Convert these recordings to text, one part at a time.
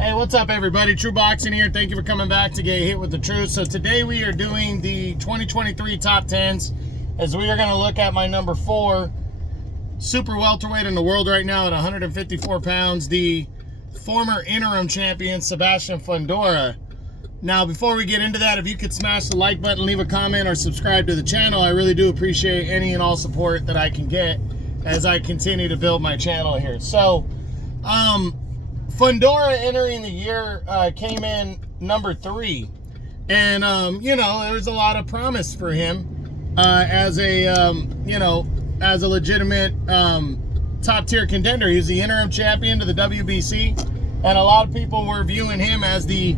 Hey, what's up everybody? True Boxing here. Thank you for coming back to get hit with the truth. So today we are doing the 2023 top 10s as we are going to look at my number 4 super welterweight in the world right now at 154 pounds, the former interim champion Sebastian Fundora. Now, before we get into that, if you could smash the like button, leave a comment, or subscribe to the channel, I really do appreciate any and all support that I can get as I continue to build my channel here. So, Fundora entering the year came in number 3, and you know, there was a lot of promise for him as a as a legitimate top tier contender. He was the interim champion to the WBC, and a lot of people were viewing him as the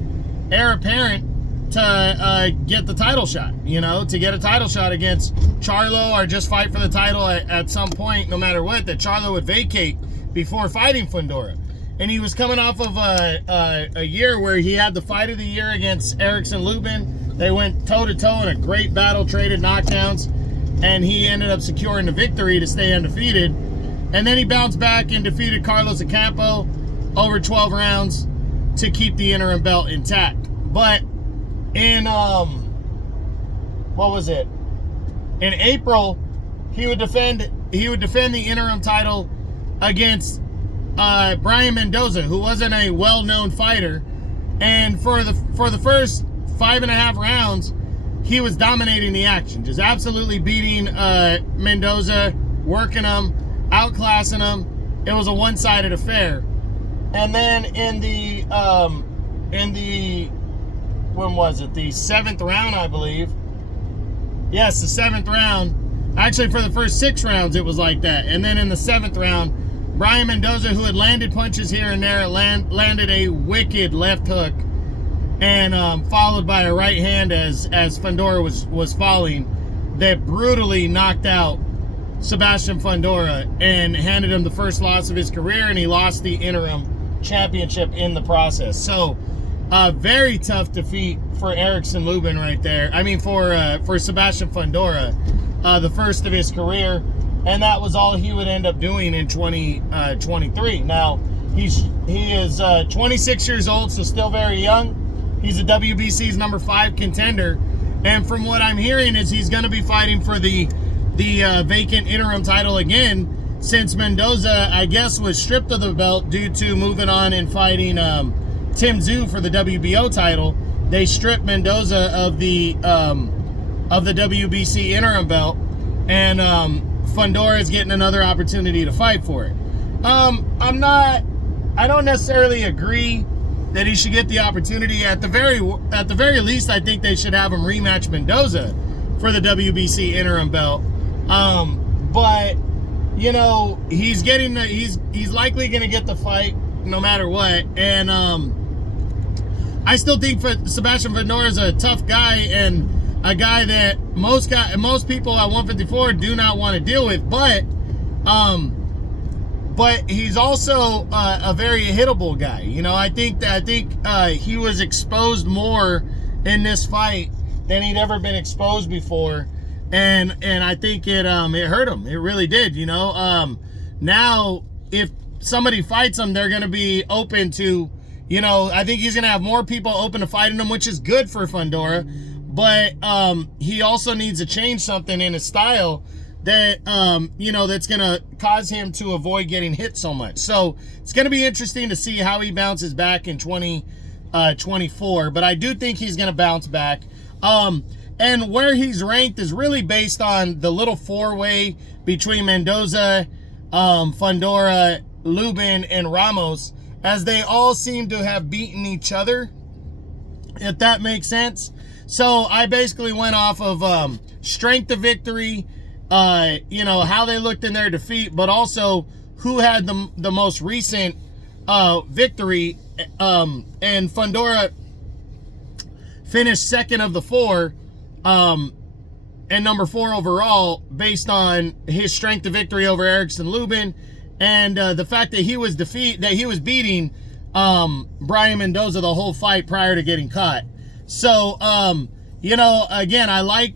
heir apparent to get the title shot. You know, to get a title shot against Charlo, or just fight for the title at some point, no matter what, that Charlo would vacate before fighting Fundora. And he was coming off of a year where he had the fight of the year against Erickson Lubin. They went toe-to-toe in a great battle, traded knockdowns, and he ended up securing the victory to stay undefeated. And then he bounced back and defeated Carlos Ocampo over 12 rounds to keep the interim belt intact. But in, what was it? In April, he would defend the interim title against Brian Mendoza, who wasn't a well-known fighter, and for the first 5.5 rounds, he was dominating the action, just absolutely beating Mendoza, working him, outclassing him. It was a one-sided affair. And then in the when was it? The 7th round, I believe. Yes, the 7th round. Actually, for the first 6 rounds, it was like that. And then in the 7th round, Brian Mendoza, who had landed punches here and there, landed a wicked left hook, and followed by a right hand as Fundora was falling, that brutally knocked out Sebastian Fundora and handed him the first loss of his career, and he lost the interim championship in the process. So, very tough defeat for Erickson Lubin right there. I mean, for Sebastian Fundora, the first of his career. And that was all he would end up doing in 2023. Now, he is 26 years old, so still very young. He's a WBC's number 5 contender. And from what I'm hearing is he's going to be fighting for the vacant interim title again, since Mendoza, I guess, was stripped of the belt due to moving on and fighting Tim Tszyu for the WBO title. They stripped Mendoza of the WBC interim belt, and Fundora is getting another opportunity to fight for it. I don't necessarily agree that he should get the opportunity. At the very least, I think they should have him rematch Mendoza for the WBC interim belt. But you know, he's likely going to get the fight no matter what. And I still think Sebastian Fundora is a tough guy, and a guy that most people at 154 do not want to deal with, but he's also a very hittable guy. You know, I think he was exposed more in this fight than he'd ever been exposed before, and I think it hurt him. It really did. You know, now if somebody fights him, they're going to be open to, you know, I think he's going to have more people open to fighting him, which is good for Fundora. But he also needs to change something in his style that, you know, that's going to cause him to avoid getting hit so much. So it's going to be interesting to see how he bounces back in 2024. But I do think he's going to bounce back. And where he's ranked is really based on the little 4-way between Mendoza, Fundora, Lubin, and Ramos, as they all seem to have beaten each other, if that makes sense. So I basically went off of strength of victory, you know, how they looked in their defeat, but also who had the most recent victory. And Fundora finished 2nd of the 4, and number 4 overall, based on his strength of victory over Erickson Lubin, and the fact that he was beating Brian Mendoza the whole fight prior to getting caught. So, you know, again, I like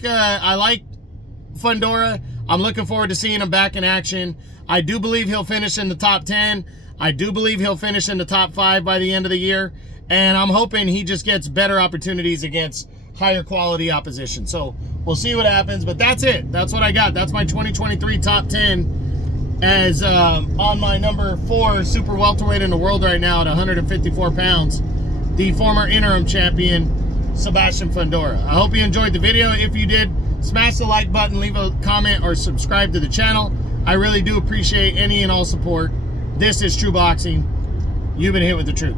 Fundora. I'm looking forward to seeing him back in action. I do believe he'll finish in the top 10. I do believe he'll finish in the top 5 by the end of the year, and I'm hoping he just gets better opportunities against higher quality opposition. So we'll see what happens, but that's it. That's what I got. That's my 2023 top 10 as on my number 4 super welterweight in the world right now at 154 pounds, the former interim champion, Sebastian Fundora. I hope you enjoyed the video. If you did, smash the like button, leave a comment, or subscribe to the channel. I really do appreciate any and all support. This is True Boxing. You've been hit with the truth.